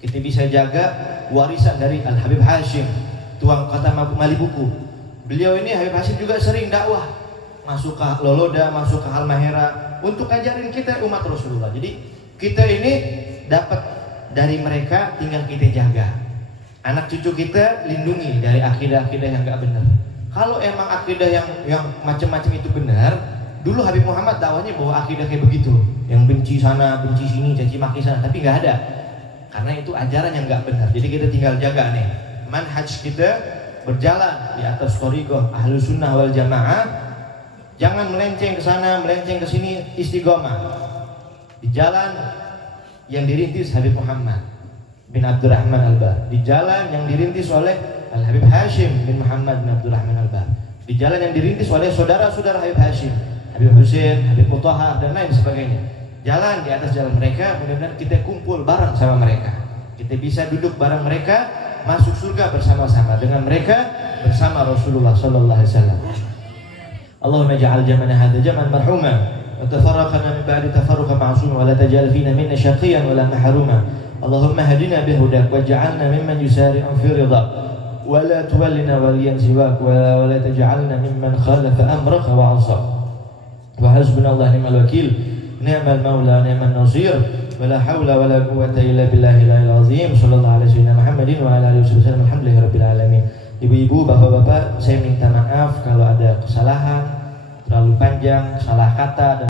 Kita bisa jaga warisan dari Al Habib Hashim, tuang kota Malibuku. Beliau ini Habib Hashim juga sering dakwah, masuk ke Loloda, masuk ke Halmahera untuk ngajarin kita umat Rasulullah. Jadi kita ini dapat dari mereka, tinggal kita jaga. Anak cucu kita lindungi dari akidah-akidah yang enggak benar. Kalau emang akidah yang macam-macam itu benar, dulu Habib Muhammad dakwahnya bawa akidah kayak begitu, yang benci sana, benci sini, caci maki sana, tapi nggak ada, karena itu ajaran yang nggak benar. Jadi kita tinggal jaga nih, manhaj kita berjalan di atas thariqah Ahlus Sunnah wal Jamaah, jangan melenceng ke sana, melenceng ke sini, istiqomah di jalan yang dirintis Habib Muhammad bin Abdurrahman Al-Bar, di jalan yang dirintis oleh Al Habib Hashim bin Muhammad bin Abdurrahman Al-Bar, di jalan yang dirintis oleh saudara-saudara Habib Hashim, Habib Hussein, Habib Mutahar, dan lain sebagainya. Jalan di atas jalan mereka, mudah-mudahan kita kumpul bareng sama mereka. Kita bisa duduk bareng mereka, masuk surga bersama-sama dengan mereka, bersama Rasulullah sallallahu alaihi wasallam. Allahumma ja'al jam'ana hadza jam'an marhuma wa tafarraqana min ba'di tafarruqan ma'suma wa la taj'al fina minna shaqiyan wa la mahruma. Allahumma hadina bihudak waj'alna mimman yusari'u fi ridha wa la tuwallina waliyan siwak wa la taj'alna mimman khalafa amraka wa 'asa. Wa hasbunallahu ni'mal wakil, ni'mal maula ni'man nasir, wa la haula wa la quwwata illa billahil azim. Sallallahu alaihi Muhammadin wa ala alihi wasallam. Alhamdulillahirabbil alamin. Ibu-ibu, bapak-bapak, saya minta maaf kalau ada kesalahan, terlalu panjang, salah kata dan